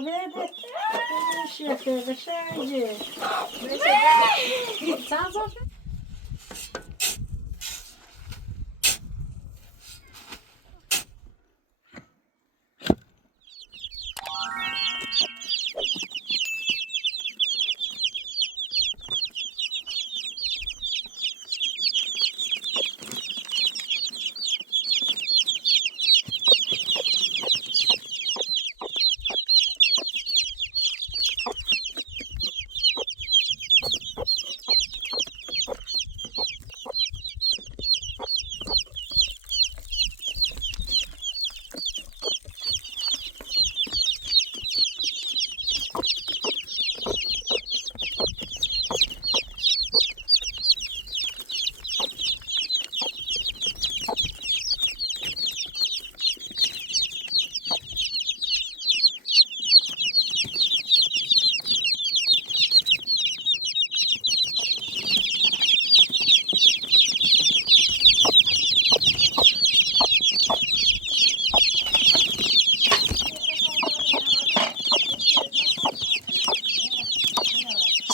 بده شیخه بشنجه چند صافه؟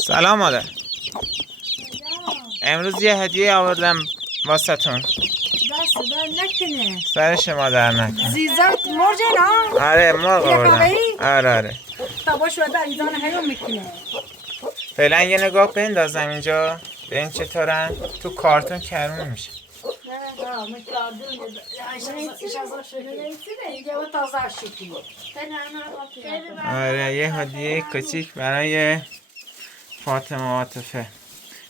سلام مادر. امروز یه هدیه آوردم واسهتون. دست در نکنه سر شما در نکنه. زیزات مرجان ها؟ آره مرغ یه آوردم. خبری؟ آره تاباش وده ایزان هیون میکنه فعلا یه نگاه بندازم اینجا ببین چطورن. تو کارتون کرون میشه. آره یه هدیه کوچیک برای فاطمه و عاطفه.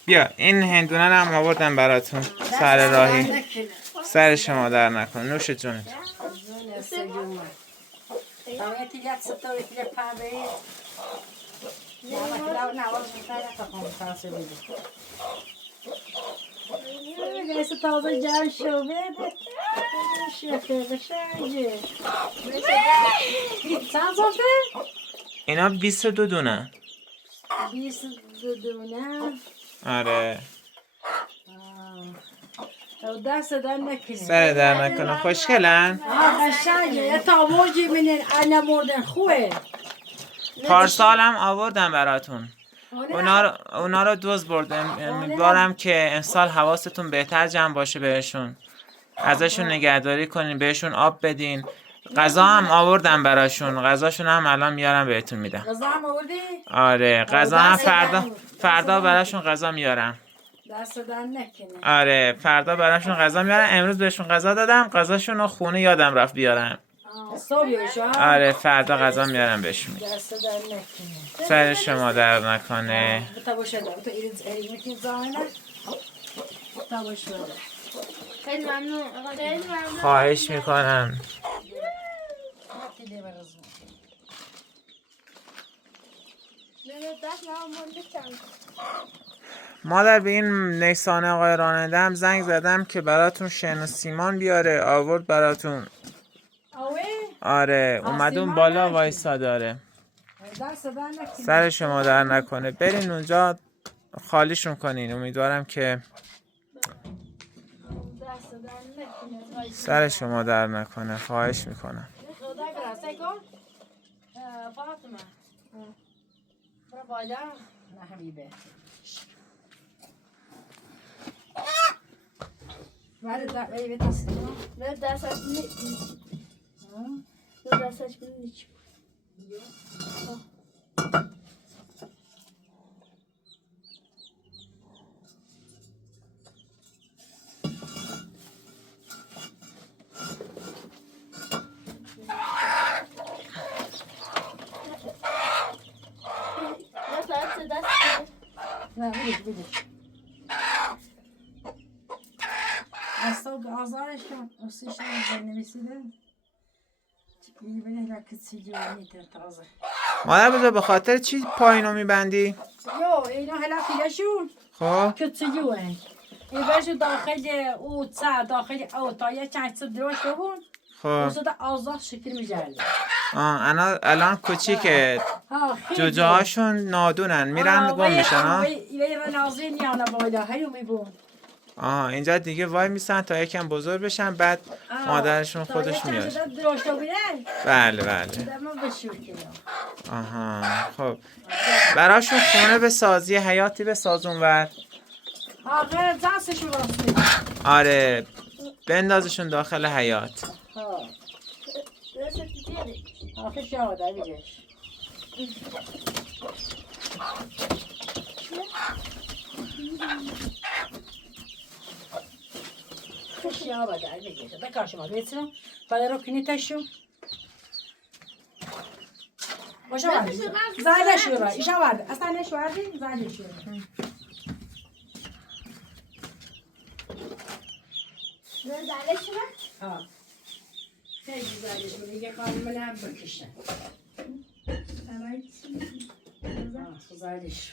بیا این هندونه هم آوردم براتون سر راهی. سر شما در نکن. نوش جونت. تازه جمع شو بده شیخه بشنجه چند صافه؟ اینا 22 دونه. 22 دونه آره دست در نکنه سر در نکنه. خوشگلن. قشنگه یه تابوجی منین انا مردن خوبه پارسال هم آوردم براتون. اونا رو دوز بردم. امیدوارم که امسال حواستون بهتر جمع باشه بهشون. ازشون نگهداری کنین، بهشون آب بدین. غذا هم آوردم براشون. غذاشون هم الان میارم بهتون میدم. غذا هم آوردی؟ آره غذا هم فردا براشون غذا میارم. دست در نکنه آره فردا براشون غذا میارم. امروز بهشون غذا دادم. غذاشون رو خونه یادم رفت بیارم. آره فردا غذا میارم بهشون. دست در نکنه سر شما در نکنه. بتا باشه دارم تو ایرز میکنی زاینه بتا باشه دارم خیلی ممنون خیلی ممنون. خواهش میکنم. دست من مونده چند. مادر به این نیسان آقای راننده هم زنگ زدم که براتون شن و سیمان بیاره. آورد براتون. آوه آره اومد اون بالا وایسا داره. دست در نکنه سر شما در نکنه. برین اونجا خالیشون کنین. امیدوارم که دست در نکنه. سر شما در نکنه. خواهش میکنم. خدا برسه کن فاطمه برو بالا نه حبیبه ولی در ایوه تسلیم نه دستش نیست. نه دستش نیست. نه بیده اصلا آزارش کن اصیش رو نمیسیده میبینه لکه جو میتر تازه مادر بذار به خاطر چی پایینو میبندی؟ یو اینا هلا پیلشون خب کتسیو هن این باشو داخل او تا داخل او تا یه چند سه دروش ببون خب اصلا آزار شکل میجرده الان کوچیکه. جوجه هاشون نادونن میرن گم میشن ها. ایوه نازی نیانه بالا هیو میبون آها اینجا دیگه وای میسن تا یکم بزرگ بشن بعد مادرشون خودش میاد. بله بله. آها خب براشون خونه به سازی حیاتی به سازونور. آره دستشون راستی. آره بندازشون داخل حیات. آخه شاده بیدش. Ya var der bir da karşıma geçsin. Para kinite şu. Boşa var. Zayda şu var. İşe vardı. Aslında ne şu vardı? Zayda şu. Ne zayda şu var? Ha. Şey güzel şu. Bir kalbime hem bakışta. Evet. Zayda şu.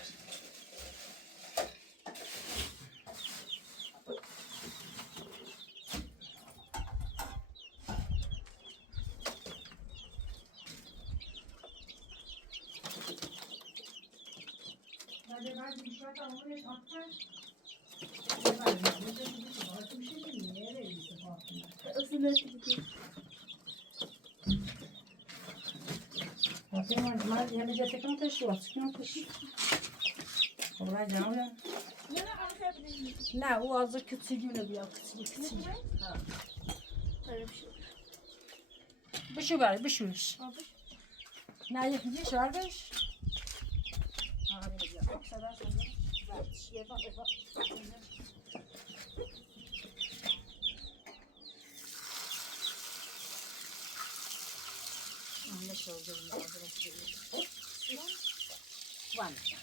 Ne o azı küçüğüyle bir küçük. Bu şu var, bu şu. Ne yapıyorsun? Varmış.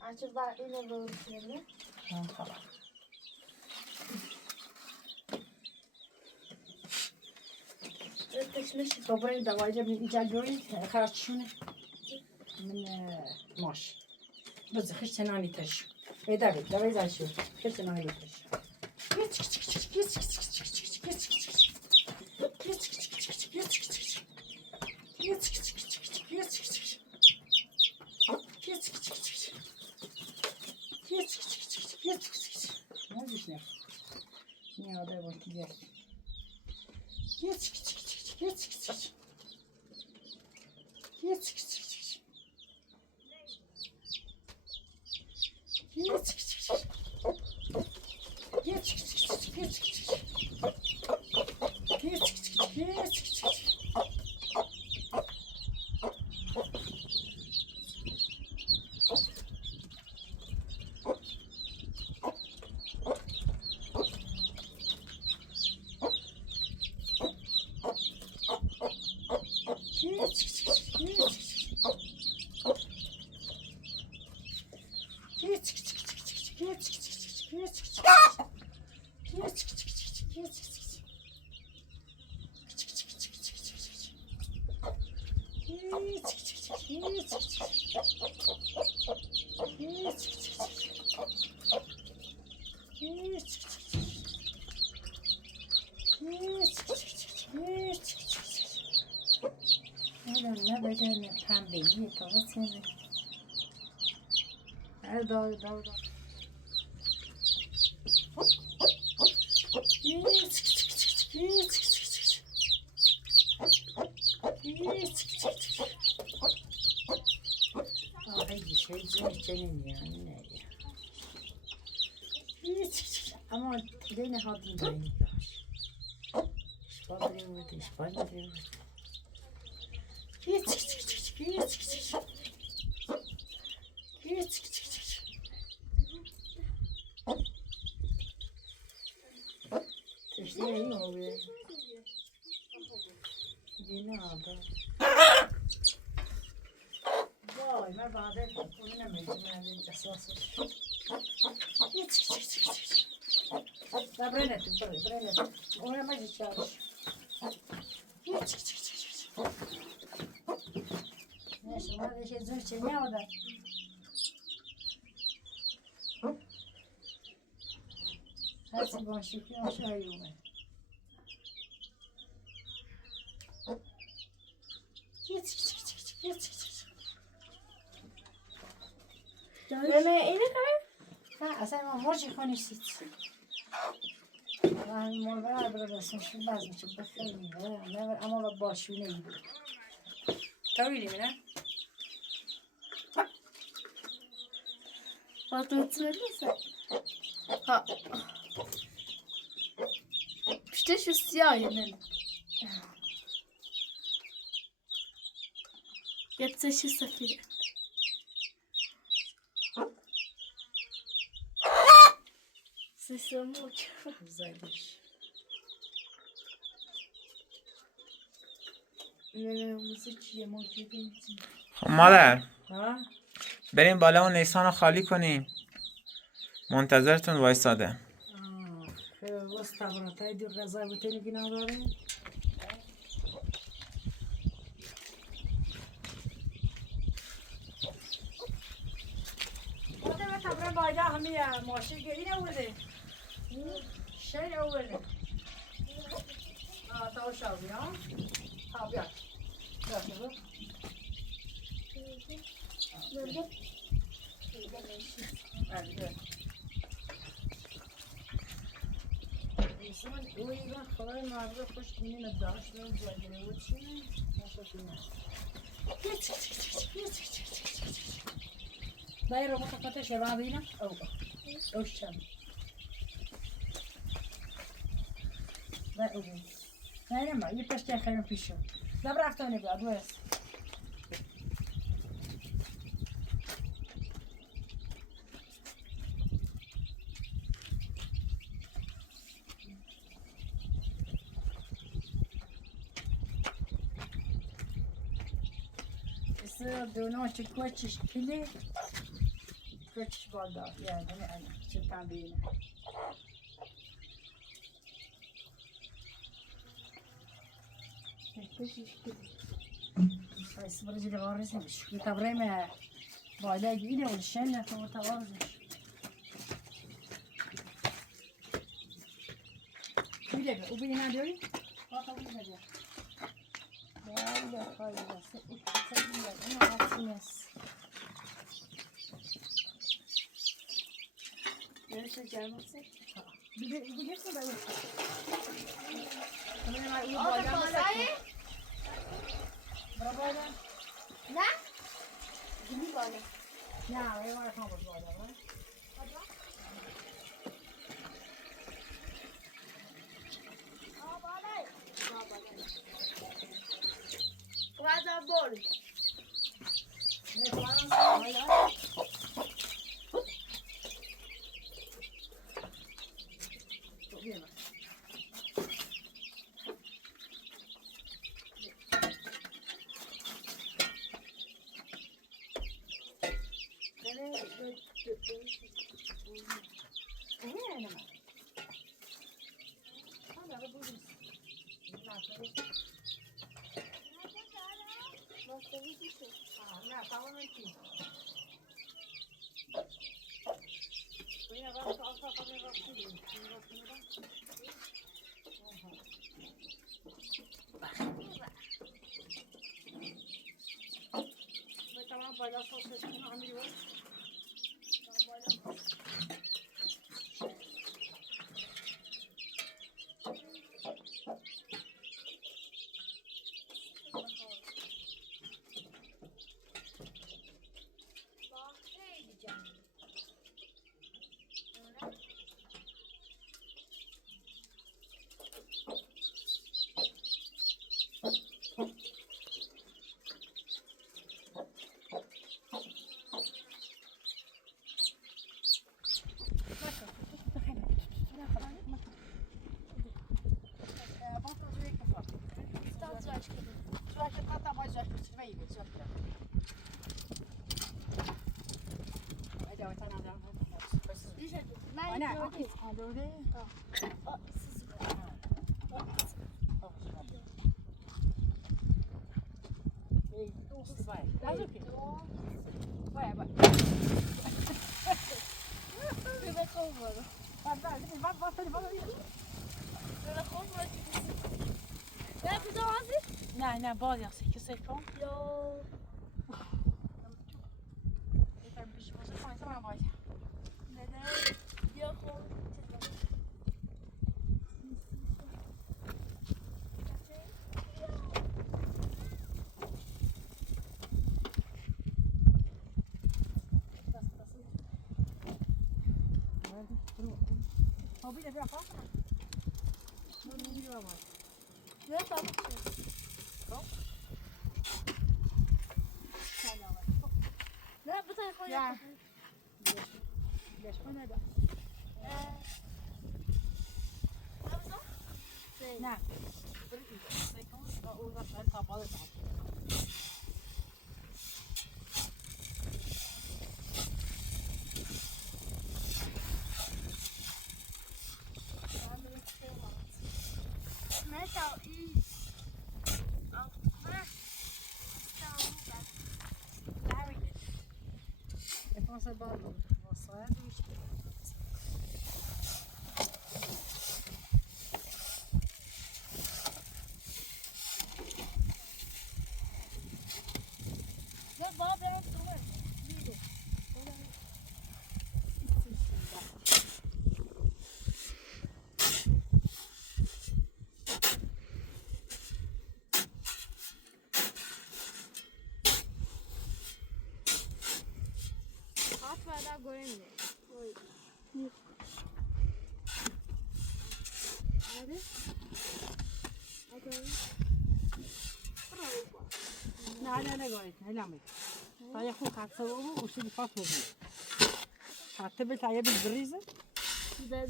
Acaba yine böyle bir şey mi? Добрый, давай же иди говорить, хорошо. Мне маш. Быз христианами теш. Давид, давай зайчу. Христианами теш. Не, дай вот тебе. Ne böyle pembeyi kafasını. Her doğru. Ay şey senin yani ne ya. Ama beni hadin değil. İspanya diyor. İşte iyi oluyor. Yeni aldı. Vay, ben bazen bunu mecburen esası. Da brene tu, brene. Ona mais çalış. Neyse, hadi şey zor çekmiyor da. Hepsi boşluk, aşağı yuvarı. Meme اینه کنه؟ نه اصلا ما مرچ کنی سیت من مولبر برسیم شو باز میشه بخیریم نه اما باشونه ای تا بیریم نه Wat doet ze dus? Ha. İşte şu siyah yemin. Yapsa şu safir. Sesim uç. زایدش Mememizi çiğ motivim. خب مادر ها بریم بالا و نیسان رو خالی کنیم. منتظرتون وایساده. وسط براتای دور رضای بوتنی که نداره خودم تبرم باید همه ماشین گری نبوده شی نبوده تا شاوی ها ها بیا بیا بیا İnsan o yüzden kolay mağaza hoş dinine daşla mücadele için yaşatıyor. Dair o mutlaka şebabıyla o şam. Ve o gün. Ne ama yıpaştı yakayım pişiyor. Da bıraktı onu bir adı دوناش کوچش کلی کوچش بالا yani çıkan bir کوچش کلی بس برای جوارش نمیشه که تبریم بالا گیره و شن تو توارش میده او بی نداری واقعا میده بالا خالی واسه این آسیمس Neresi gelmezse? Bu hepsi de yok. Hemen iyi O da boydan parayı. Bravo ya. Ne? Kimi böyle? Ya, ne var kan bu boydan var. Guarda bol. Ne falan hala. Çok iyi bak. Tamam paylaşma sesini anlıyor. نه باز یاسی که سیفون Yo. Yeter bir şey olsa koysa کنم باید نده یا خود خوابیده بیا خواب کنم بیا باید یا تابه نه بتای خواهی یا بیش کنه بیا نه برو اینجا سیکن اون وقت تاباله داد Metal i Entonces vamos, vamos Ja, bara ben stor. At var där går in det. Oj. Är det? Okej. نه نه نه گاهی نه لامه تا یه خو خاطر او و شی فاط بود خاطر به تایه بریزه بله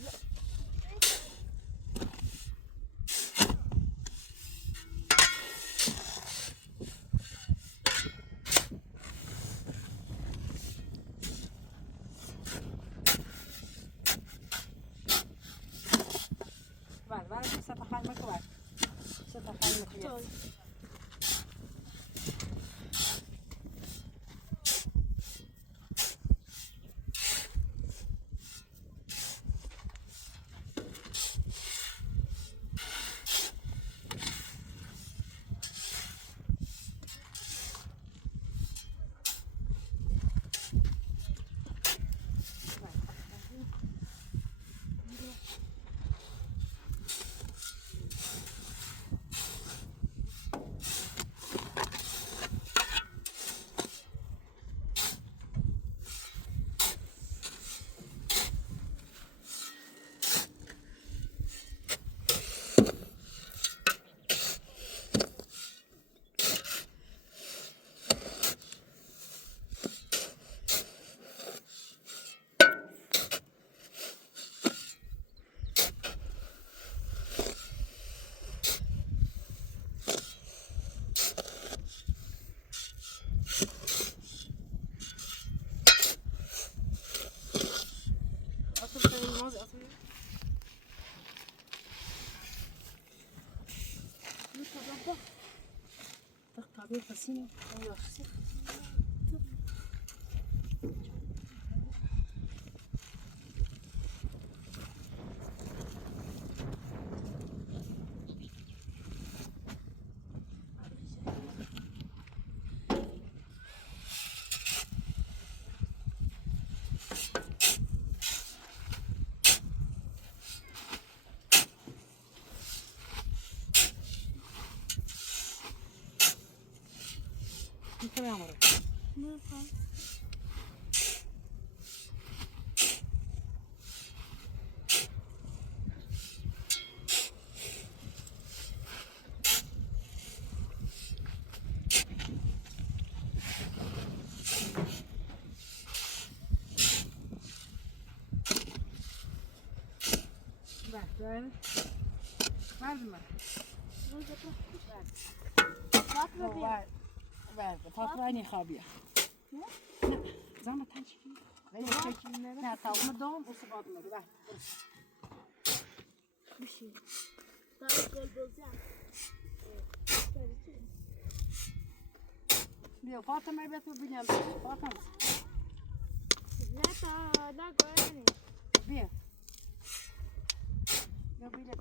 ستخوان مکواد ستخوان مکواد طبيعي فسينة أيوة فسينة كم عمرك؟ بعد ما بعد فاطمه عيني خابيه لا زعما تمشي لا طاوم دوم وصباط بعد بشي طيب قول بوزع بيا فاطمه بيت بنيان فاطمه لا قولني بيا يا بيلا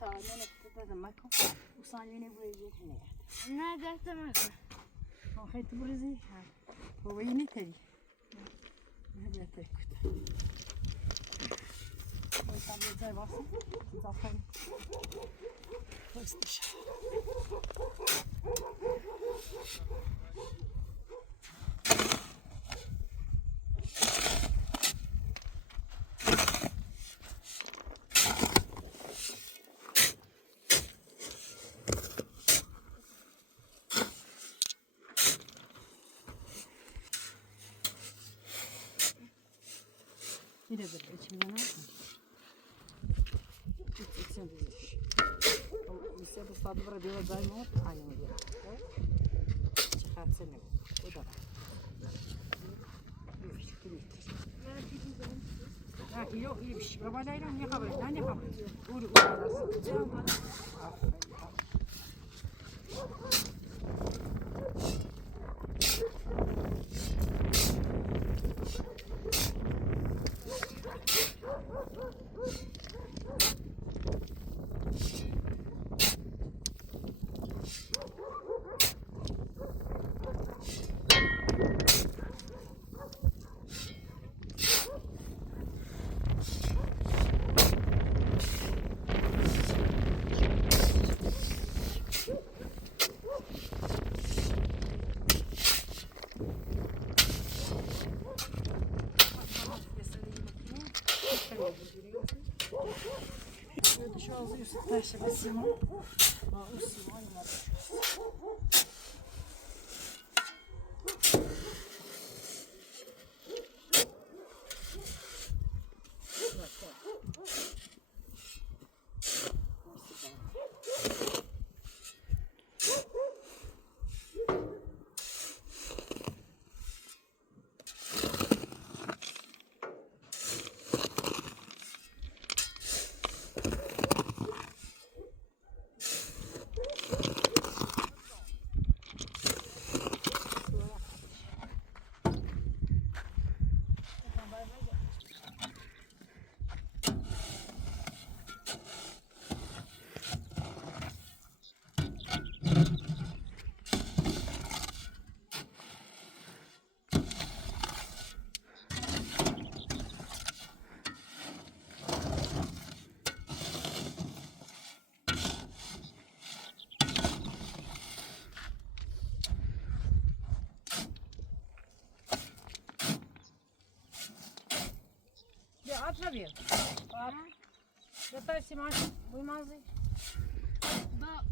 تعالى نفتح معكم وصانيني بريزي هنا لا دست معك خيط بريزي هو ويني تري Evet, evet. Tam yeter baksın. Zaten işte. Bir de böyle içimden alsın. İçsen düzülür. Mesela bu sadı bırak diyorlar daim ol. Aynı oluyor. Çıkarsın ne bu? O da var. Ha yok iyi bir şey. Babalayla ne kabul ediyor? Ne kabul ediyor? Uğru arasın. Deixa eu ver se cima. O cima, olha lá. Atla bir. At. Yeter Siman. Uymaz değil. Da.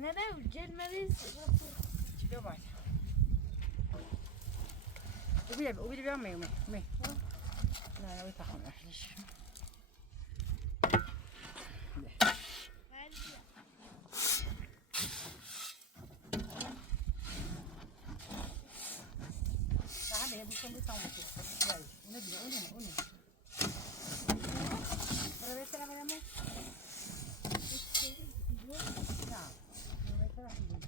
Neden gelmeliyiz? Çıkıyor bak. O bile beğenmiyor mu? Ne? Ne o takım arkadaş. Daha ne bu şimdi tam bu. O ne diyor? O ne? Buraya versene bana mı? Tamam. Buraya versene.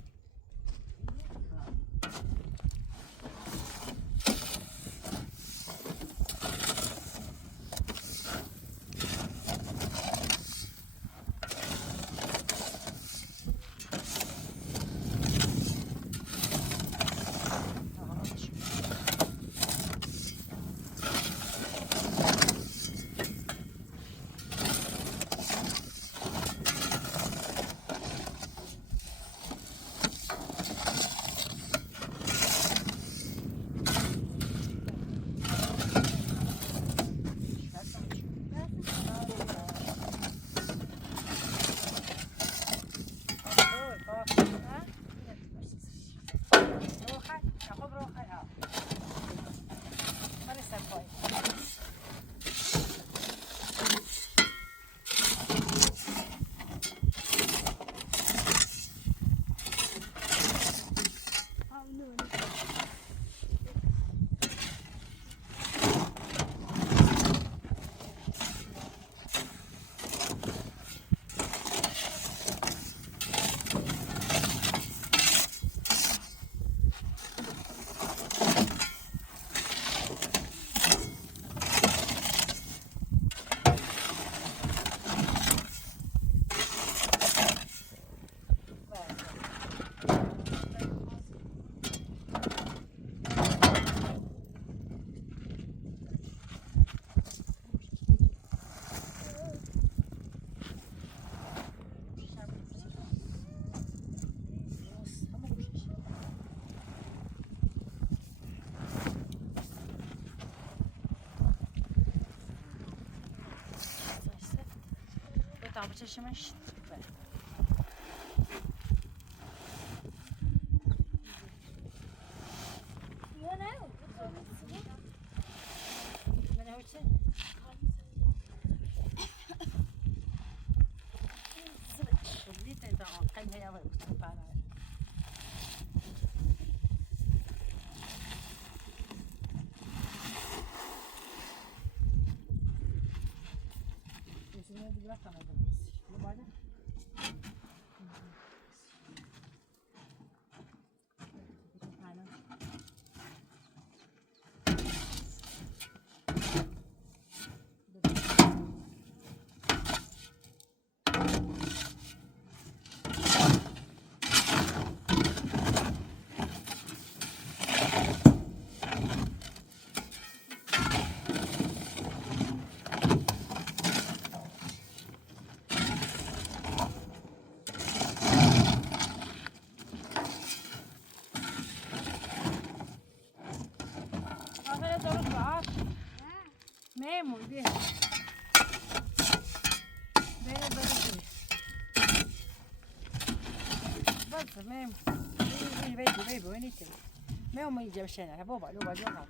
تعب چشمش یا نه من هوچه شديت انت قيمة يا ولد ميمون بيه بيه بس ميمون بيه وين يتم ميمون يجي بشينا بابا لو باجي وقع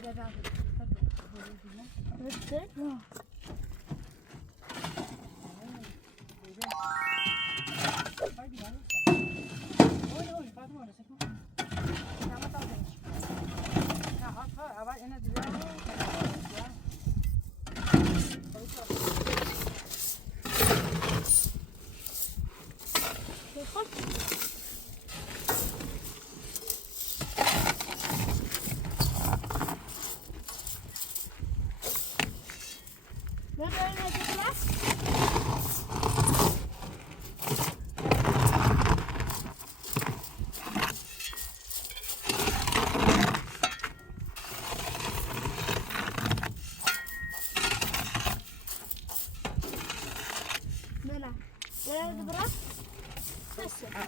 بيه ده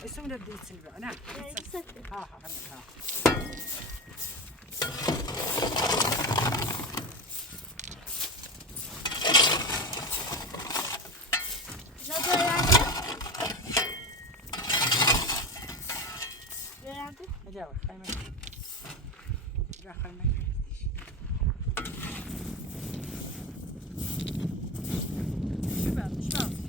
اسمه بدي يتسلبه نعم ها جاوب خيمة جا خيمة شو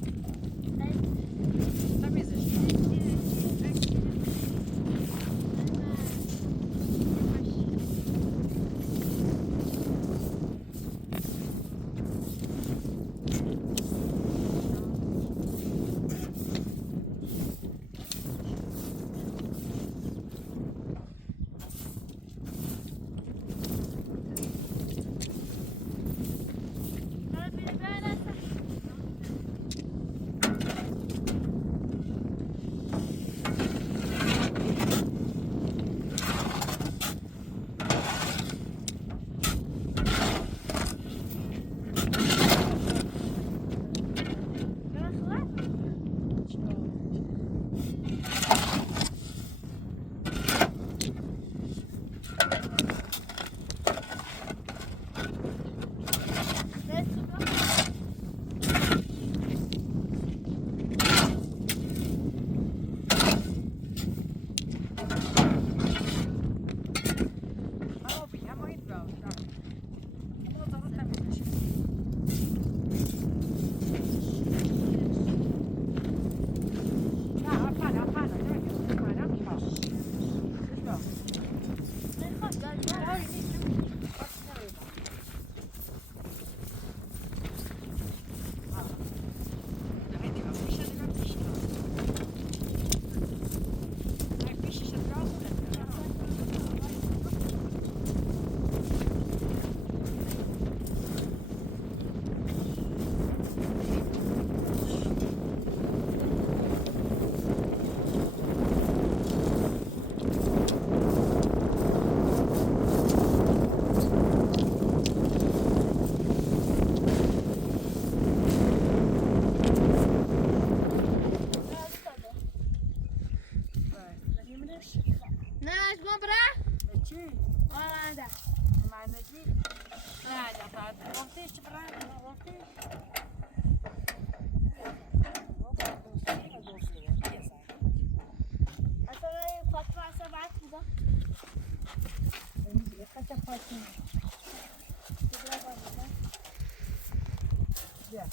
بیا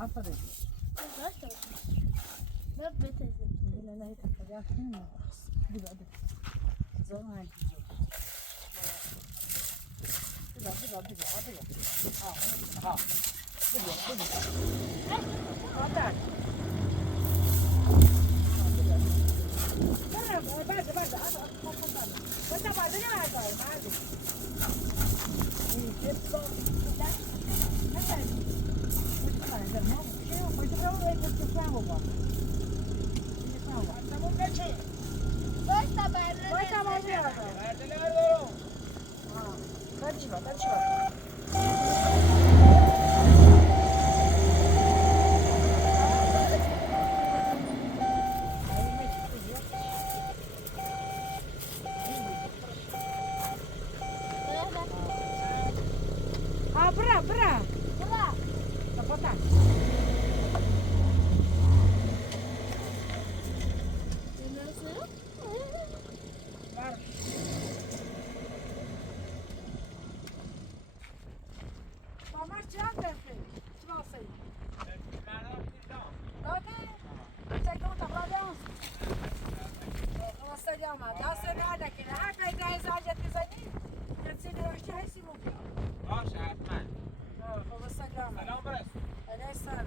آفرین نه بتازم نه نه تفریح کنیم بیا بیا زمان بیا بیا بیا ها بیا بیا برا برا برا تفضل Mama çan verdi. Çivasayı. Dade? Çay don tabralyan. خلاص اليوم داس هذا كده هاي جاهز حاجة تزني تنسيني وش هسي ممكن باشه حتما خلاص اليوم سلام برس عليه السلام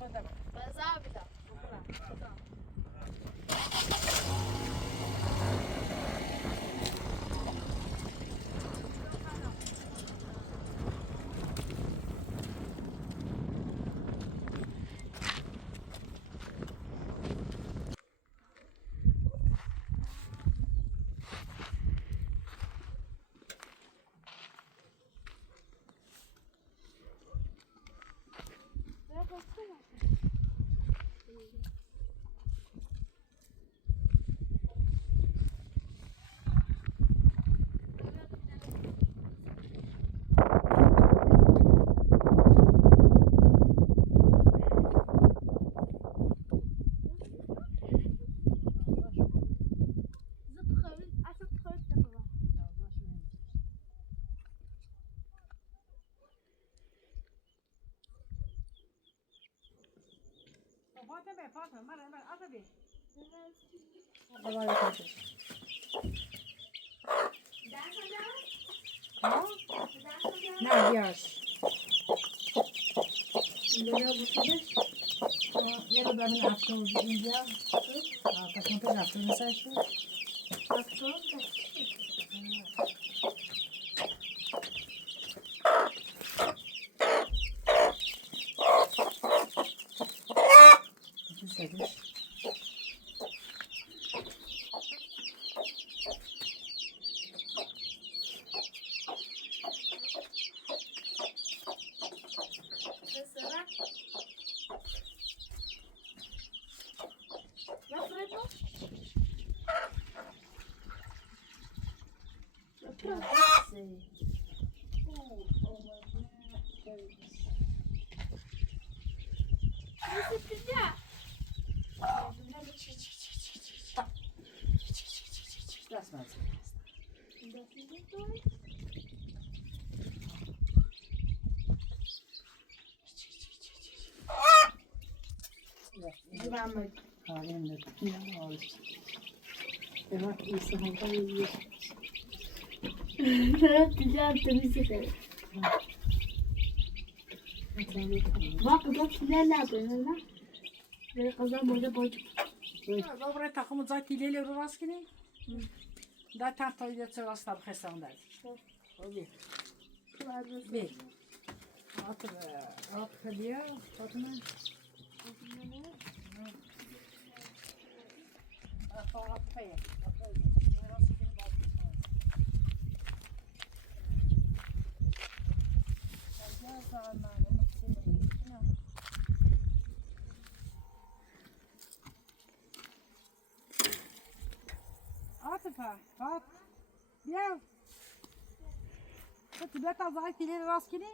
خذها بزابطة فاطمة فاطمة مرة أطبي نه بیاش یه رو ببین افتون اینجا پس منطقه افتون سرشون تجاب تمسك باقي لا لا لا بالقضاء موجة بوجه Добре, така му зайти леле рураскини. Да там той дете остав хесан дали. Оби. Би. At хабия, Fatma. At faya. عاطفة هات بیا تو بیات از آقای تیلی راست کنی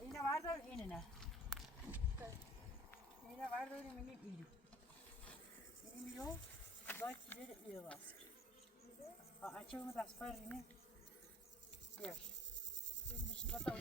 اینه بردار اینه نه اینه برداری منیم اینو اینو از آقای تیلی راست اچه اون دست پر اینه بیاش بیشتر تا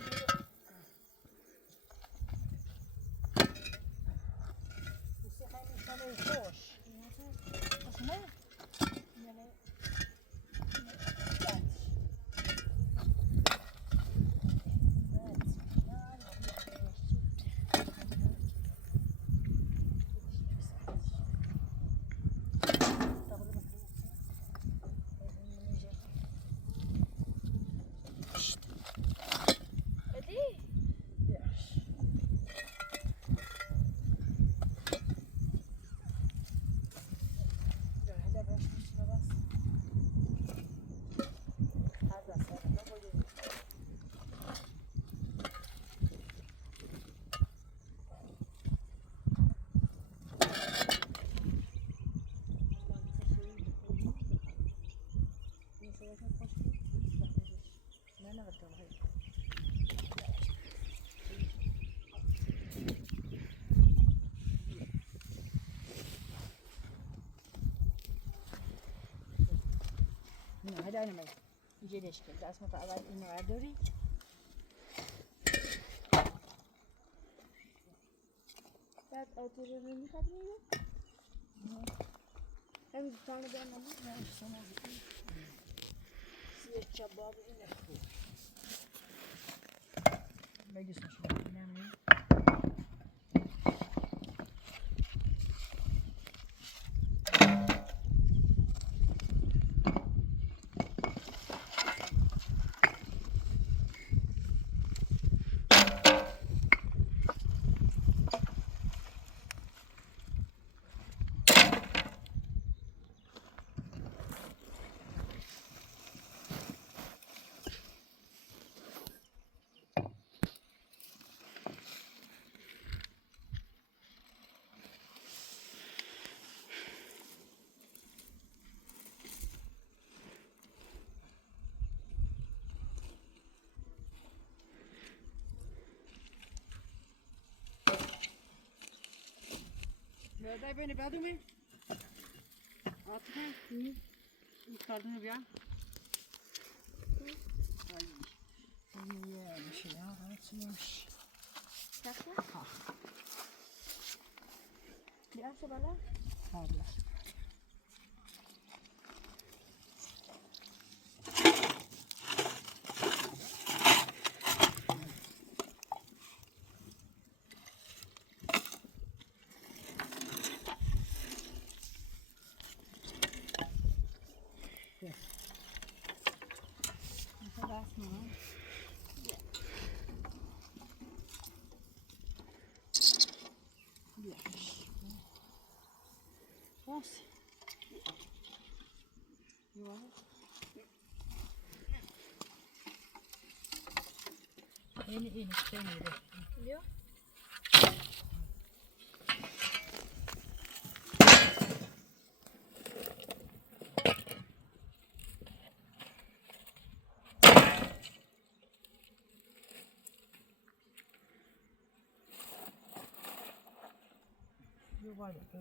اینو جلش کرد دست مت اول اینو برداری بعد آتو رو نمیخواد میگه همین تانه بیان نمید نه شما سیه کباب اینه خوب بگیسش بکنم Dai bene, vadumi. Ottimo. Il cardino via. Yemiş ya, açmış. Nasıl? Biraz da bana. Hala. Nossa. Ini istemiyor. Biliyor? Yuvarlak.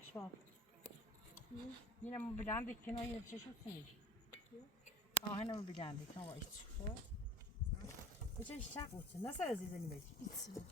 چشم اینم بگنده کنار یه چه شد سنید اینم بگنده کنار ایچ بچه شق بود نه سر عزیزنی بگی ایچ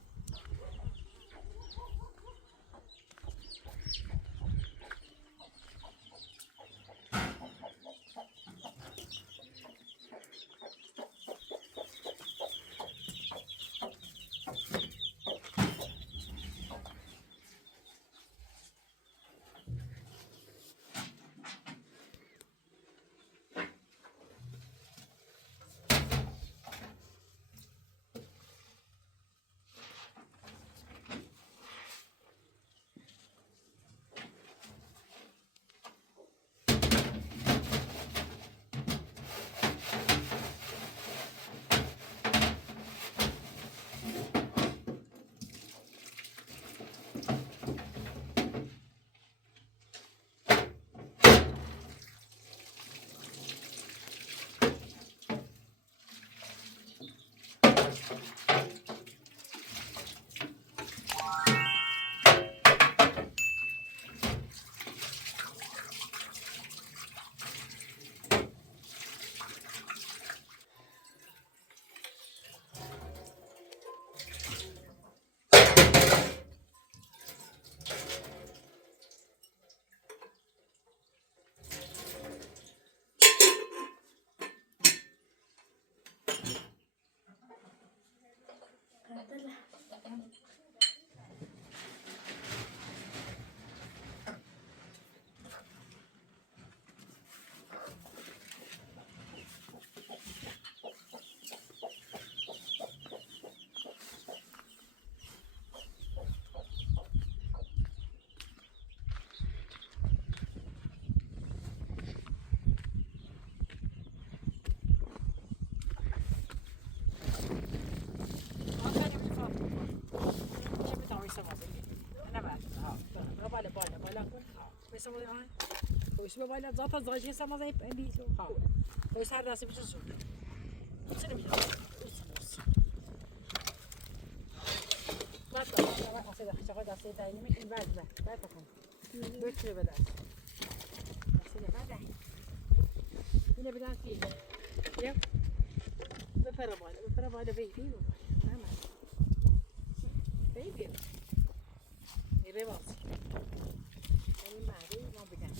سما آن کویس به بالا زاتا زاجی سما زای بیزو ها کویس هر دستی بیچه زود سنی بیچه بس بس آسه دخش چقدر دستی دایی نمی این بعد بعد بکن بچه بده دستی بده اینه بدن کی یا بپره بالا بیبی رو نه من بیبی ایره باز این بعدی ما بگم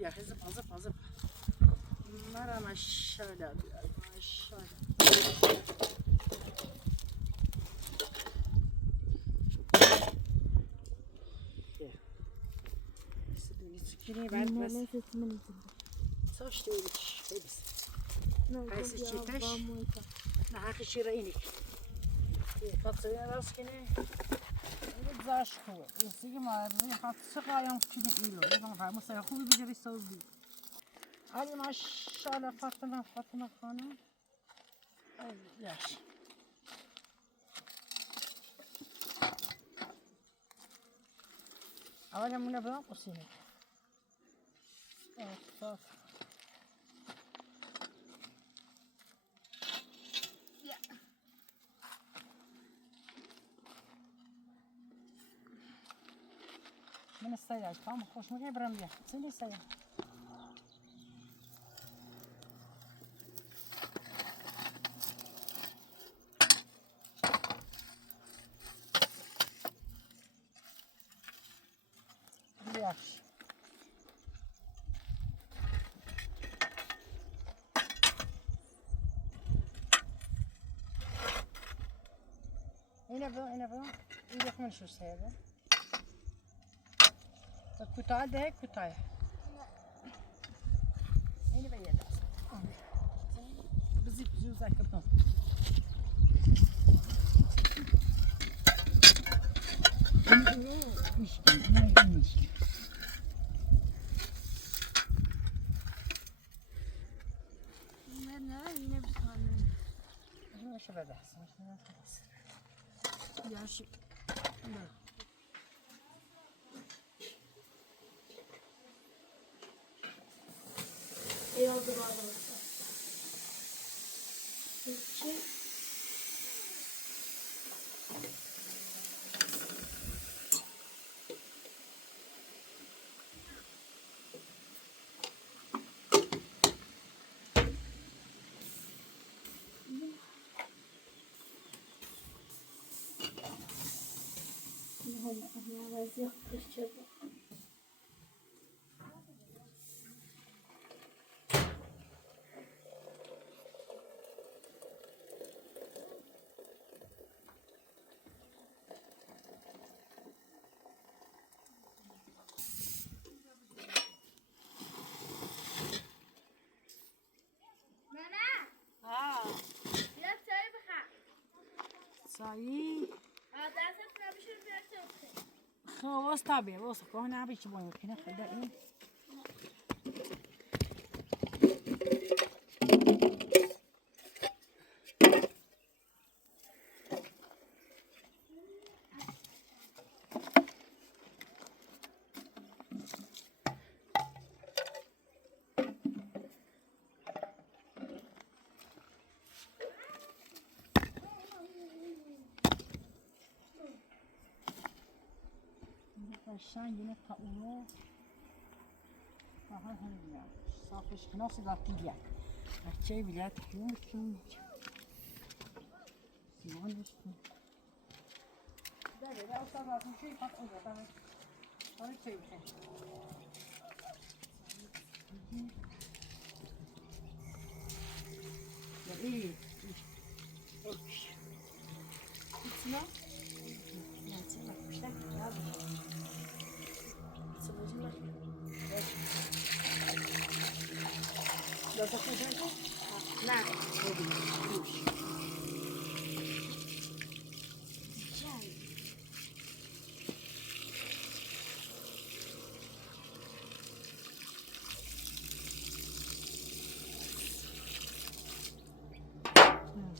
Ya kızım azıp Mara maşallah maşallah Sukini ben bas Saç değil hepsi Kayısı çitaş Nahakı şiraynik Katsaya raskine Zaşku Sigi marbi Hatsı qayam kini ilo Yakan kay Mesela خوبی بجری سوزی Ali maşallah Fatıma Hanım Yaş Avvela bunu bırak o seni Bak من السيارة طعم خوش ما جاي برمية سني السيارة ياش هنا بقى يروح من شو السيارة القطعة ده هيك قطعة هنا بقى يلا بزيب زي كرتون yine bir tane. شو بدي أحسن Ya şu. İyi oldu bu arkadaşlar. Peki. Ya kışçı bu. سایی دستت نبیشون بیارتون خب واسه طبیعه واسه که نبی چی باید کنه خدا این قشنگ اینه تا اونو فقط همین صافش خلاص ذاتی بیاد بچه بیاد یومشون سیمانش کن بله ده اصلا ذاتی شوی پس اون دادم آره چه بشه بله İçine. نه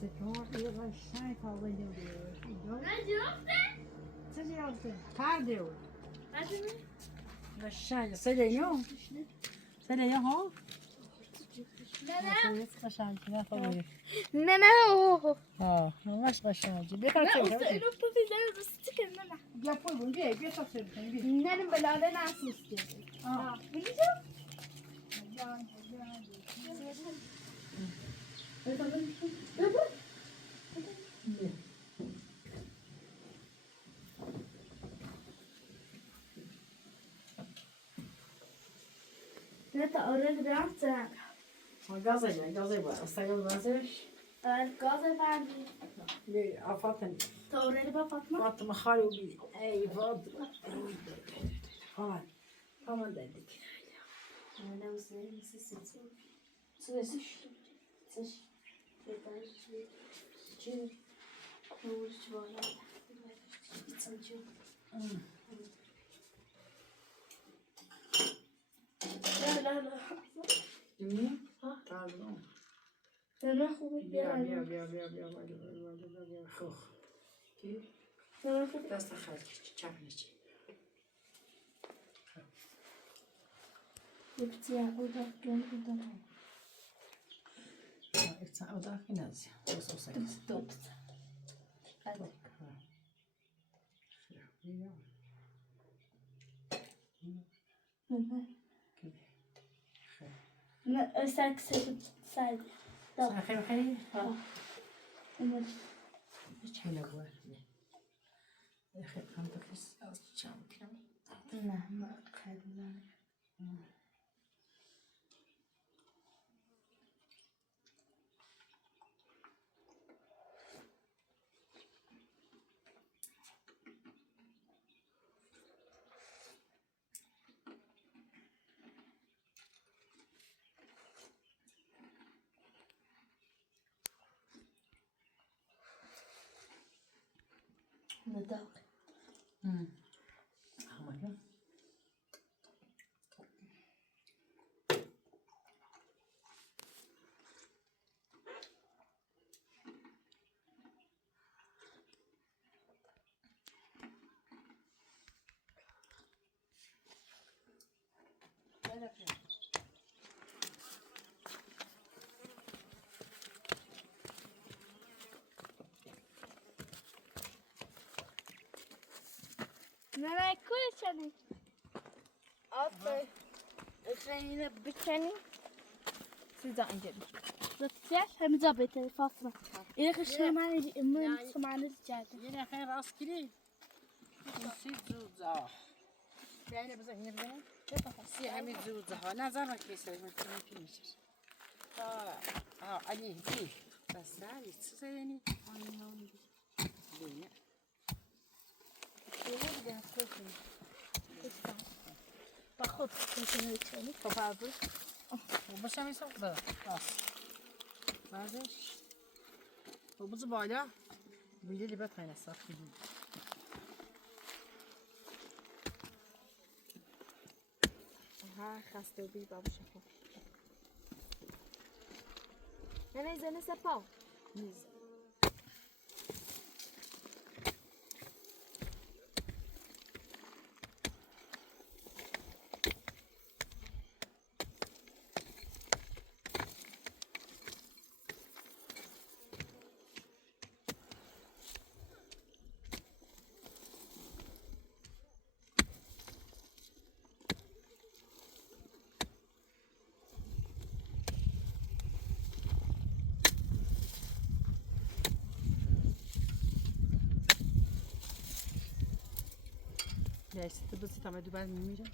سکان یه قشنگ تابه دیده نه جفته چه جیافته؟ پرده بود قدیمه قشنگ سلینو سلینو ها؟ نه قشنگ نه تابه نه نه اوه همش قشنگی بیا نه اوستا اینو پوفی زن راستی که نه نه بیا پول بون بیا تا سر بیا نه نه بلاله نه سوستی اینجا نه تا اورد رفتم گازه بود استقبال بازش گاز بردی بیا آفاتن تا اورد با فاطمه فاطمه خالو بی ای فاطمه خال dedik. نه وزنی مثل سیتی سوزش سش چی نورش بالا چی لا لا لا Dinle. Pardon. نه خوبه بیا بیا بیا بیا بیا بیا بیا خوخ. کی؟ نه خوبه دست خرج چپ نچی. بیا اودا جون اودا افتح اوضاع کی نزی. بس وصل. دوت هذا بیا. نه ساکس ساید خیر خیر. نه چه لگوار. خیر هم بکس از چام کنم. نه ما خیلی نداق Ahmet. نه کلشانی آفر خیلی بکنی سیدا اینجا. لطفاً هم ضابطه فاطمه إيه خشنا معنا من سمعنا الجادة یه خیر راست کلی. سی زوزا. بیاین بزن اینو بزنیم. سی همین زوزا ها نظر کیسه میتونی میشه. علی دی. بس داری چه زنی؟ بینه. باخد خشنا يتشالي تفاضل. وبس هم يسوق ده. بس. بعدش. وبز بالا. بیلی لیبت خیلی سخت کردیم. ها خسته و بی بابا شفا نه زنه سپا نیز. Ya işte bu sitama dübel miyim?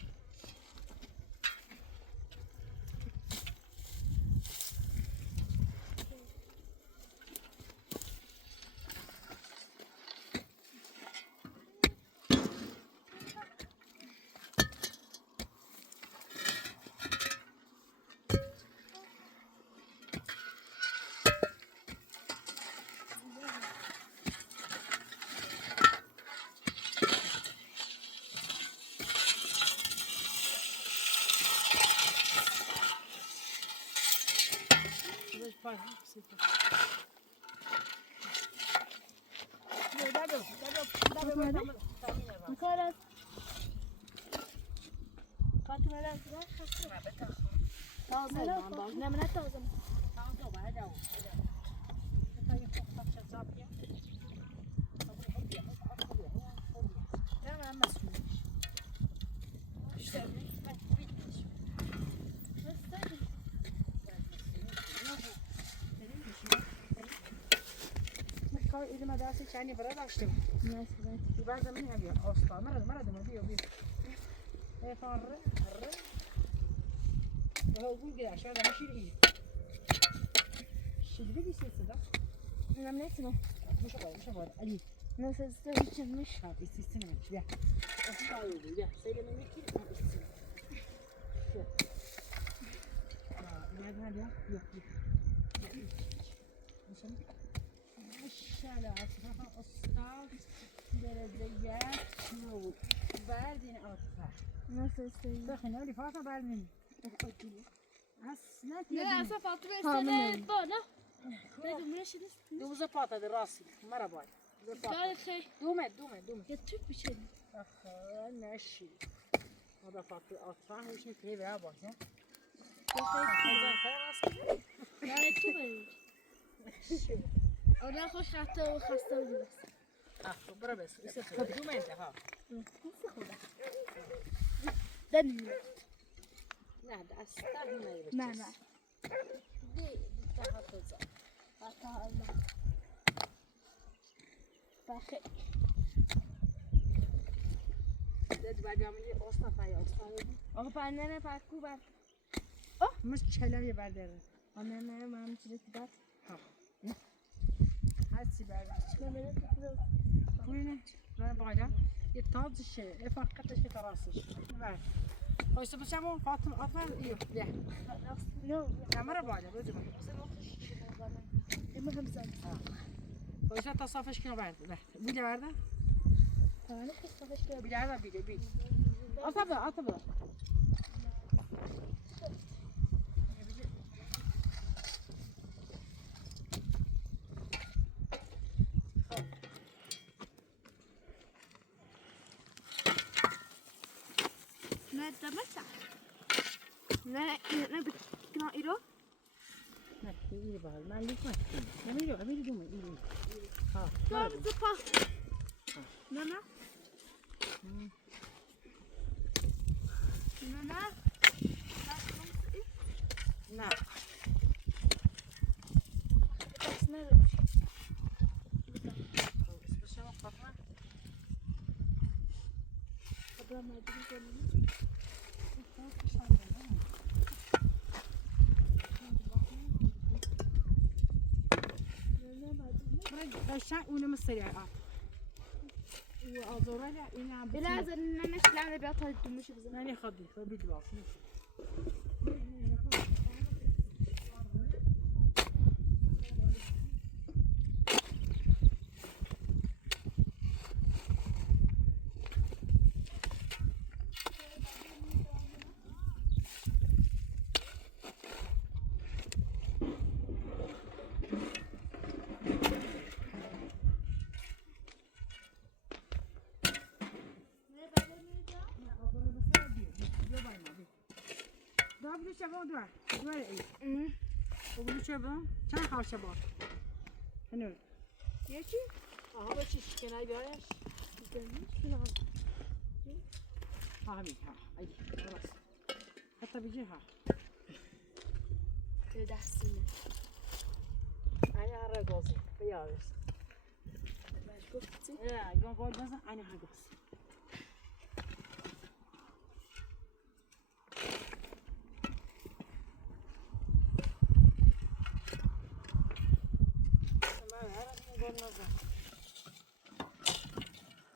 اومده؟ میکارد فاطمه لازم تازه من باز نمونه تازه إذا ما داسي كاني برا داشتم. نه سلامت بعد زماني هبي أصلا مرة بيو إيه فار وهو يقول كذا عشان ما يشيل إيه. شيل بدي سلسلة. نم نسمع مش أبغى ألي. نسست مش ها استنى من شوية. أصلا يقول يا سيد من يكير ما استنى. شو. ما هذا يا مشالة أصفها أصطاد درجات شنو باردين أطفال نسست دخلنا لي فاطمة باردين أسنت لا أسف فاطمه استنى بالا تدو مش دوزة فاطمة دراسي مرة باي تاريخي دومت يتوب بشيء أخ ماشي هذا فاطمة أطفال وش نتهي بها باي ها لا يتوب أنا خوش حتى وخسته بس أخ برا بس دومت ها دنيا لا ده أستاهل لا لا دي تحفظ حتى الله فخي ده بعد عملي أصلا فاي أصلا أو فانا فاكو بعد مش شلبي بعد أنا ما مشيت بعد هاتي بعد ما بدأت كلنا ما بعدها يتاج الشيء فقط الشيء تراسش بعد خوش بسمو فاطمة أفضل إيوه لا نو مرة بعدها بس المهم سنة خوش تصافش كنا بعد بيجي بعده أنا كيف كده بيجي هذا بيجي أطبع ما تمسح لا بكنا إيرو لا يجي بعد ما ليك ما تكين أميرو دوم يجي ها لا بزبا نانا نانا لا بسمو فاطمة قبل ما أجي غشاء ونمسرع وأضرر إنا لازم نمش لعنة بيعطل الدموش بزمان ماني خضي فبيدواس دابلو شباب دوا إيه وبلو شباب كم خال شباب هنو يشي هذا شيء كناي بياش ها بي ها أي خلاص حتى بيجي ها ده حسينة أنا هرقص بياش شفتي لا قول بس أنا هرقص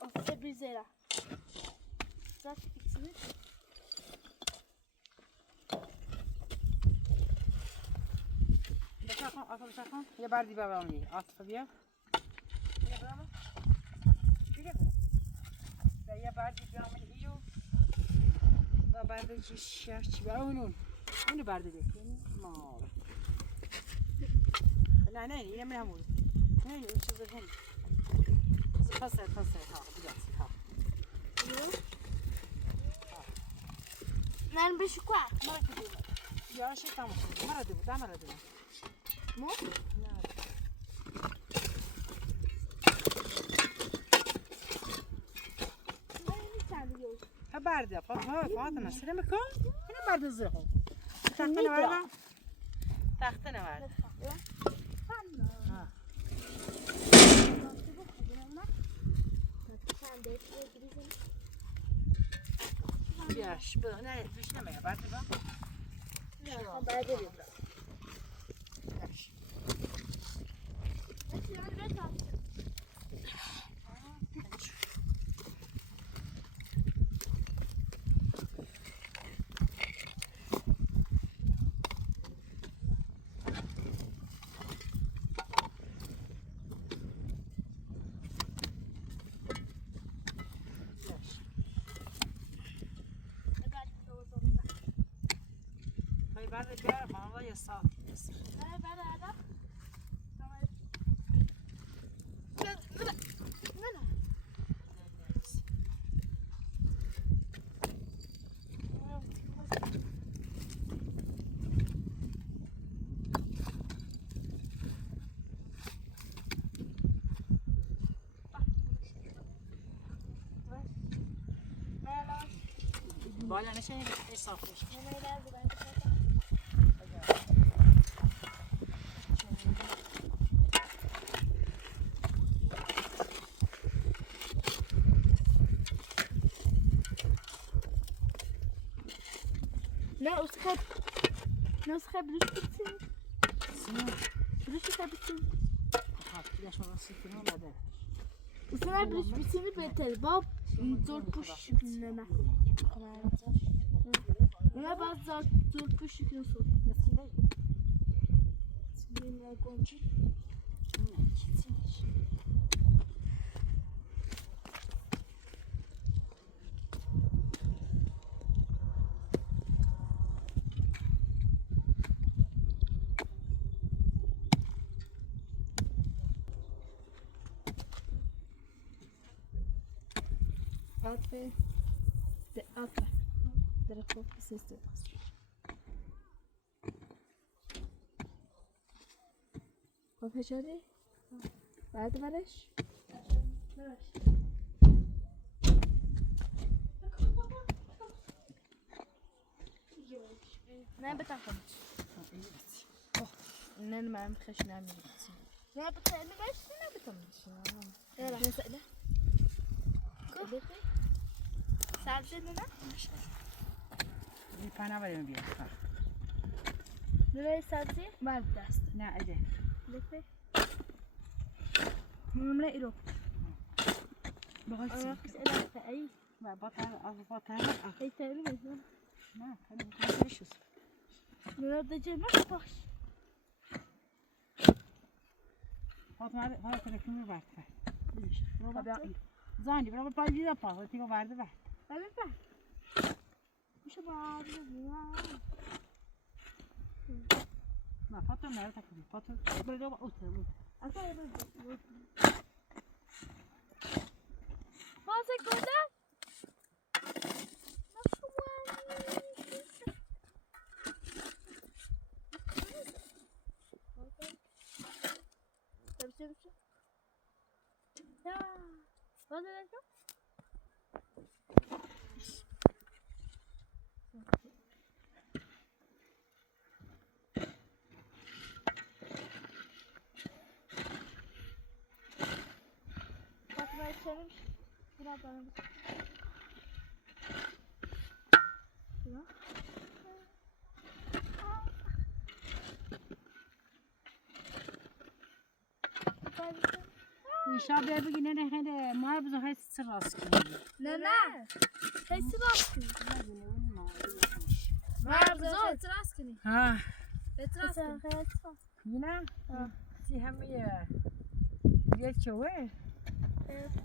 أفضل بزرع زاش فيكسني بساخن يا باردي بابا مني عاطفة بيا يا باردي بيا من إيو لا باردي شاش بيا ونون باردي بيا ما لا نين يا مهمول نين وش زين خسر ها بیاسی ها من بشو quoi یا شی تمام شد مرا دو مو نه ها برده فاطمه سلام کن اینو برده زهو تخته نورد بیاش نه بیش نمیگه برده با بعد بیا والله یه ساعت بالا نشین ای صافش نسخه بلوش بتsin. بلوش بتsin. Usana blush bitini beter bab zor push nene. Ne baz zor push kilosu. Ne koncu. Alpe. De alpe. Draco siste. Kopya şöyle. Verdi barış. Ne betakom. Ne ben خشنه می‌رسیم. Ne betam ne betam. Evet. Ne söyle? سبزی نه؟ این پناه بریم بیار. نه سبزی؟ مرد دست. نه اده. لفه. ممنوع ایرو. بقول أنا بس أنا في أي. ما بطل بطل. أي تعمل إيه؟ نه خلينا نشوف. نرد جمع باش. فاطمه تلفن برات. زانی برای پاییز پا تیگو ورده بعد. بله بعد. میشه بعد نه فاطمه نه تکلیف فاطمه برای با اوت بود. اصلا بازه گوده. Ya, bana ne diyor? Bak ben senin biraz daha ya. İnşallah bir bugün ne hede mar bize hay sırras ki. Ne? Hepsi baskın. Var bize itiraz kini. Ha. itiraz kini. Yine? Si hem ye. Bir çöve.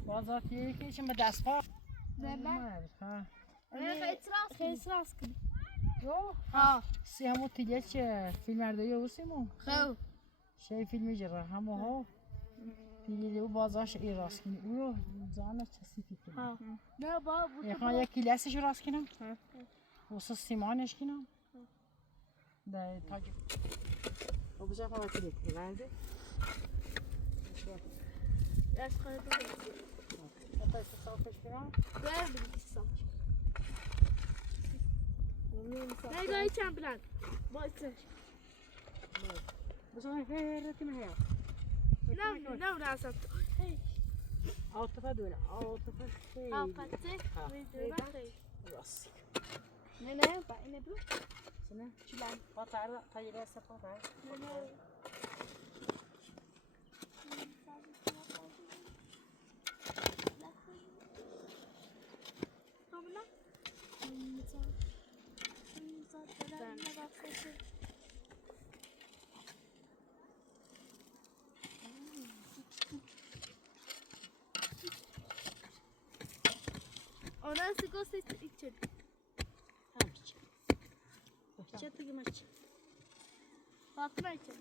Bazı ki şimdi ders var. Ne? Ha. Ne itiraz kini. Yo. Ha. Si hem o tigeç filmlerde yoğursun mu? Ha. Şey filmi cira hem o. پیلی و بازاش ای راست کنی او زانه چسی کنی ها نه با bu یکان یکی لسش راست کنم واسه سیمانش کنم ده تاج و بجا فاتی دیگه بعد Yaş koydum. حتی صافش کنم Ver bir iki saç. Ne gayet bilen. Boysun. بجا هی رتیم هی Ne uğraşsın? عاطفه دوله عاطفه خیلی Apatı. Ha. راست Ne? Bak ne bu? سنه چیلان پاتر تا یه دست پاتر Ona sigorta için. همچی بچه دیگه مچ Fatma için.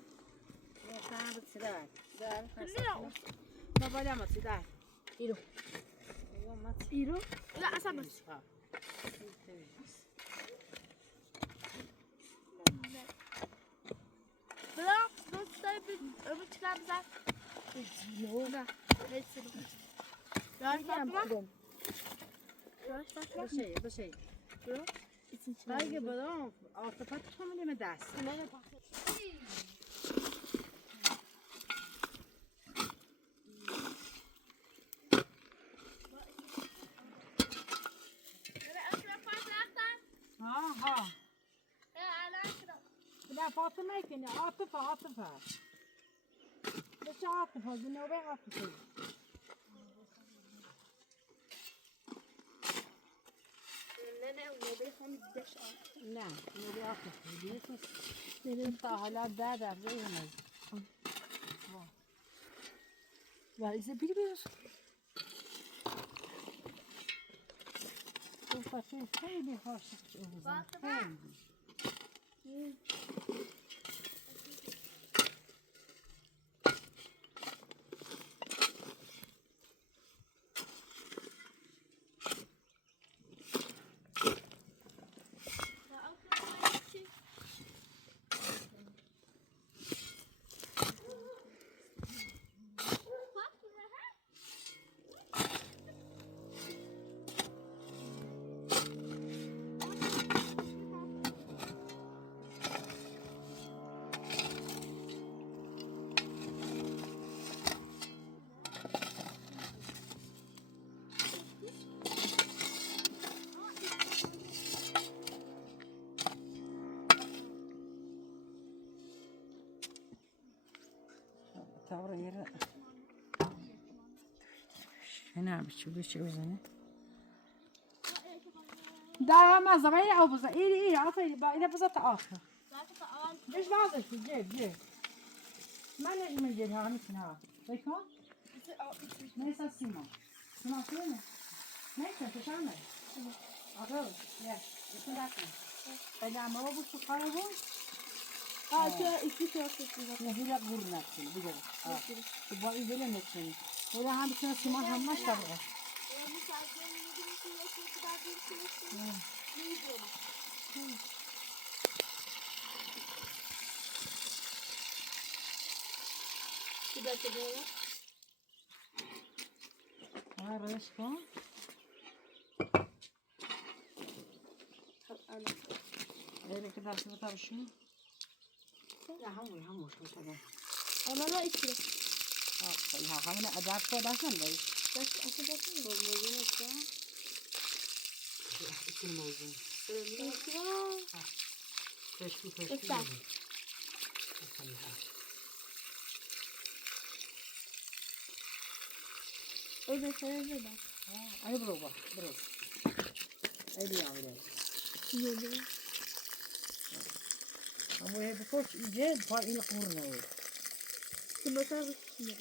یا سر بسیار دار Ne olsun? بابا ما سیدار ایرو یا ما İro. La asamaz. ها Bırak. Dostlar bir ömür çıkarmışlar. yok Neyse. Yaş Fatma. کدوم Yaş Fatma. بشه İçin باید برام عاطفه تو میلیم دست Ne bak. ها ها لا فاطمه کنی عاطفه بس عاطفه بنوبه عاطفه نه نوبه عاطفه دیگه نیم تا حالا در زیرمز ولی بیر بیرش او فاطمه خیلی عاشق اوزم خیلی تورا يرى هنا بتشوفي وزنه ده ما زمان او بزا ايه عطي بقى انا بزا تاخر ليش بعض جيب ما نجم نجيبها مثلها شايفها ليس سيما سيما فين ليس ايش عمل عطول يا بسم الله فجأة ما هو بالسكر هو İki köftesi var. نجيلك غورنا بجد تبغى يجيلنا نتشين ولا هم بسنا سيما هم ما شابه ها رئيس كون ايه كده هسيبها بشنو لا هم شو كده Ona da iki. ها خلينا ادعك كده عشان ليش كل موزون كشكو Güzel. O da sebebi de. اي بروبا اي دي عامله Yedi. اما هي بفوش يجي فار الى قرنه Yumurta bir sinir.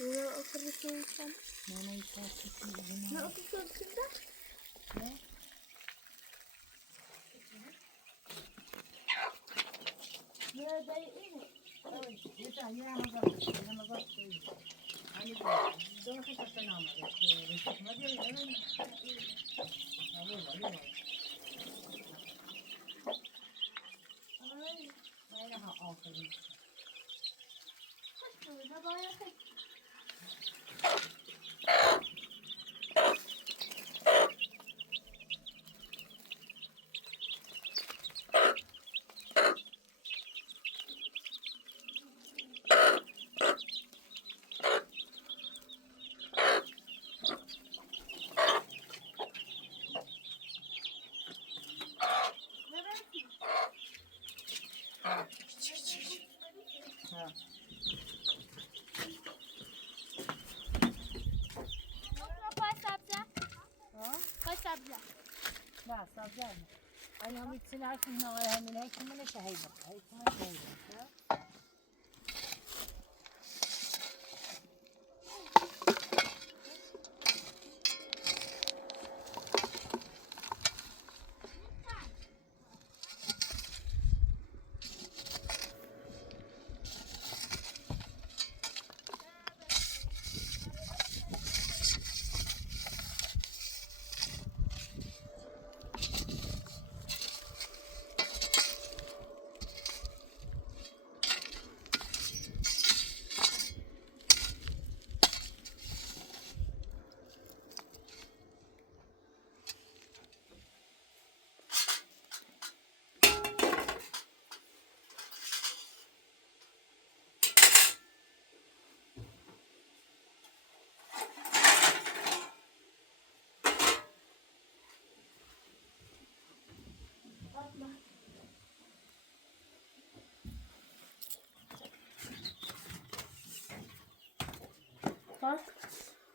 Böyle oturursan. ما يفوش Ne oturursan şimdi? Böyle değil mi? انت لا صدقني أنا هم يتصنعوا في النهار من هيك من شهيدة هيك من شهيدة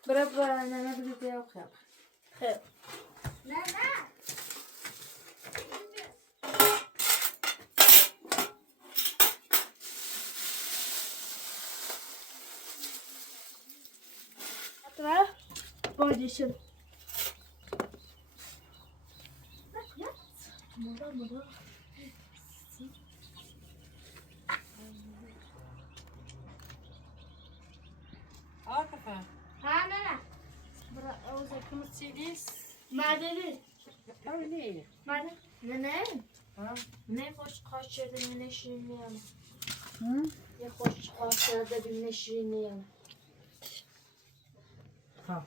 برب أنا بدي أخير خير أطلع بودي شو مرة عاطفة ها لا برا أوزع كم تسيديس ما أدري حولي ما أدري نه ها نه خوش خواهد شده من نشینیم یه خوش خواهد شده بیم نشینیم ها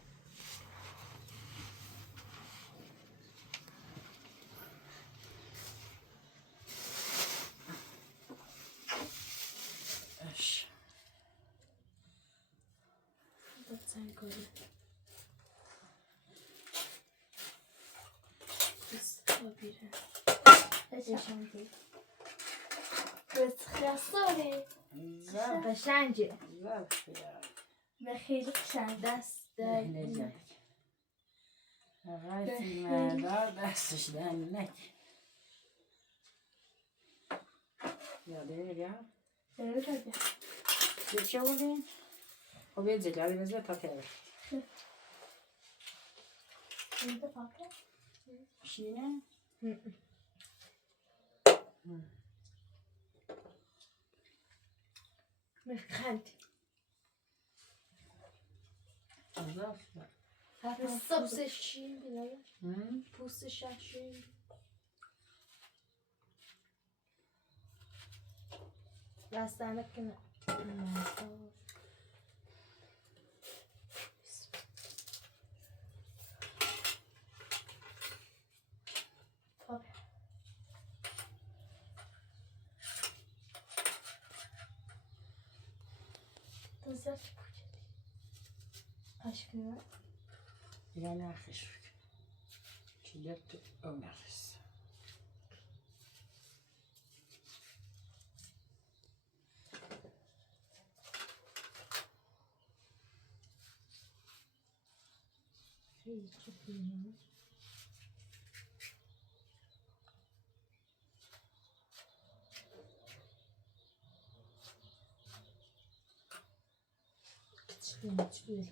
اش لطفاً کنید بس بیره بشنجه بس خیلی قشنگه و خیلی قشنگ دست غايتي ما دار دستش دهنك يا ليلى بتشوفين وبينزل على نزلة فاكهة انت فاكر؟ شينا مخند أضاف الصبص الشين بلاي بوس الشاشين بس أنا كنا تزاف أشكرا يا ناخشك شدت أو ناخس في شوفيني تشوفيني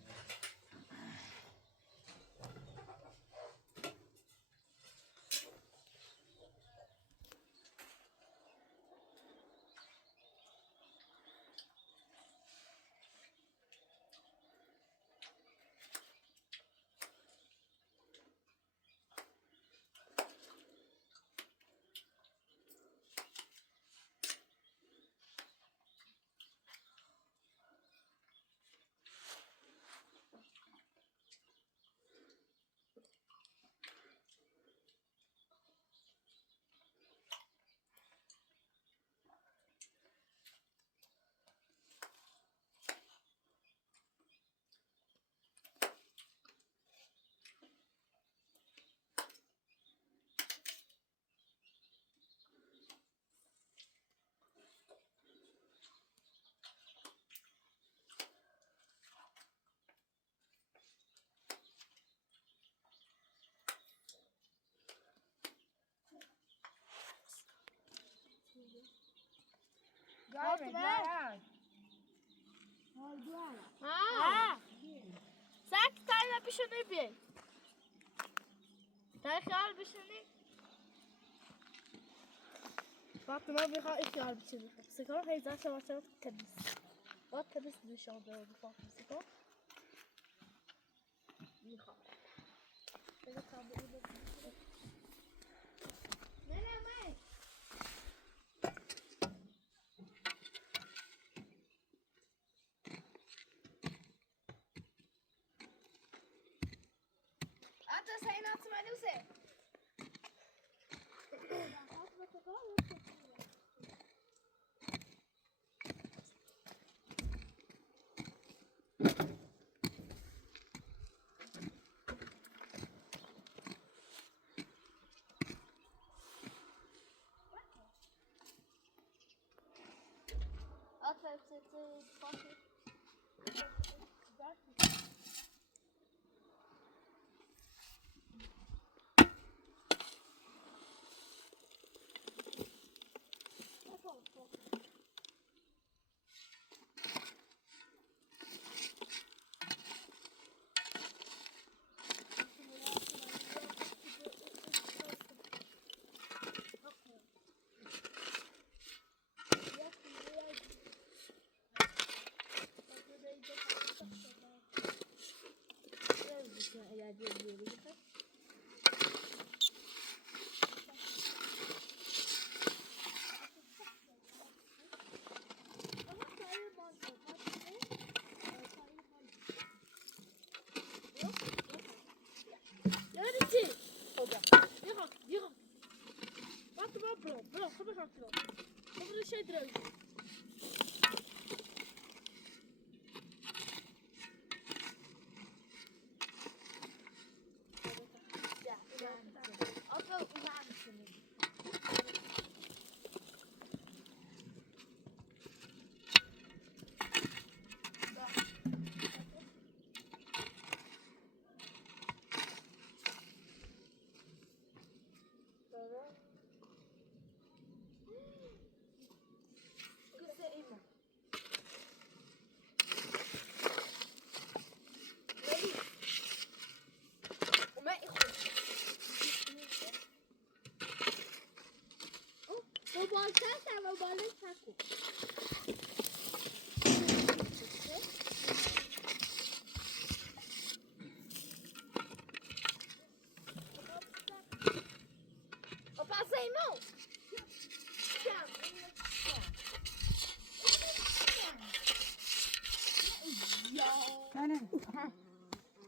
ساكت تعالى بشني بي تعال بشني فاطمة بيخا اختيار بشني سكر هي ذات شواشة كبس بات كبس بشان ده فاطمة سكر بيخا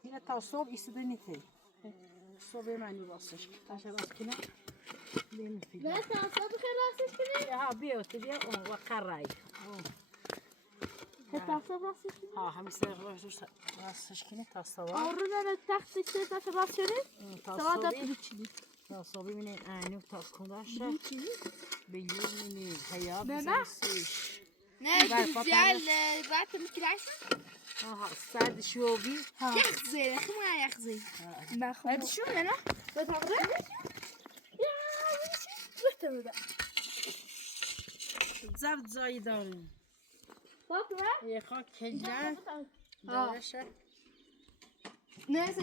هنا تا صبح استدني تي صبح معني باصش عشان بس كنا بين في لا تعصب خلاص كده ها بيو تبيع وقراي تعصب راسك ها هم سيغلوش راسش كنا تا صبح أورونا التخت سيتا في راسيني سوادا تبتشي تا صبح من أنو تا كنداش بيجون من هيا بابا؟ بزيش نادي بعد مكلاش ها سعد شوبي يخزي ما يخزي هذا شو لنا بتعبر يا وش بتعبر زرد زاي دارين فاطمة يا خاك هجان دارشة ناس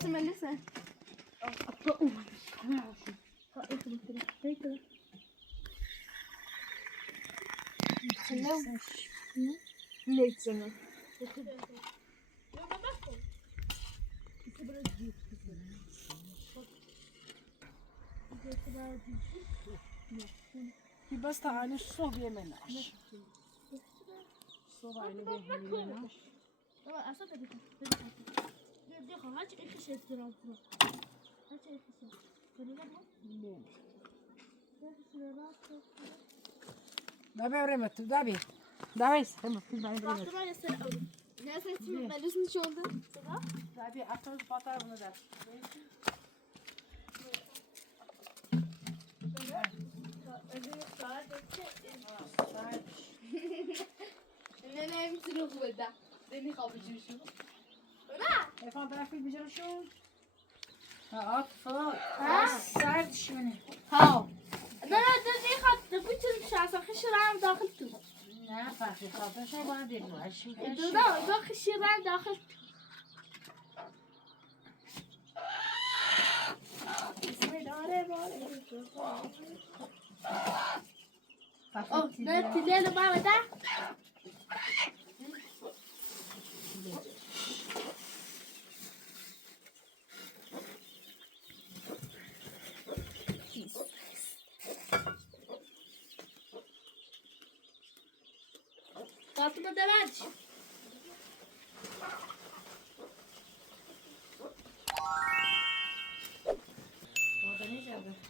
تملسها ليك زمان بس تعالي الصوب يمناش الصوب عيني بيمناش دابي ورمت دابي دابي رمت دابي رمت ناس تملسني شو ده دابي أكل فطر وندا أنا يمكن هو ده لأني خابر شو يفهم تعرفي بيجرو شو أطفال سعد شوني ها أنا دني خد بيجي مش عارفة خش رام داخلته نه فرقی خوابش رو باید بگوشیم دو خشیرن داخل داره نه تیله رو بابا ده Fatıma demeç. Orada ne yapıyor?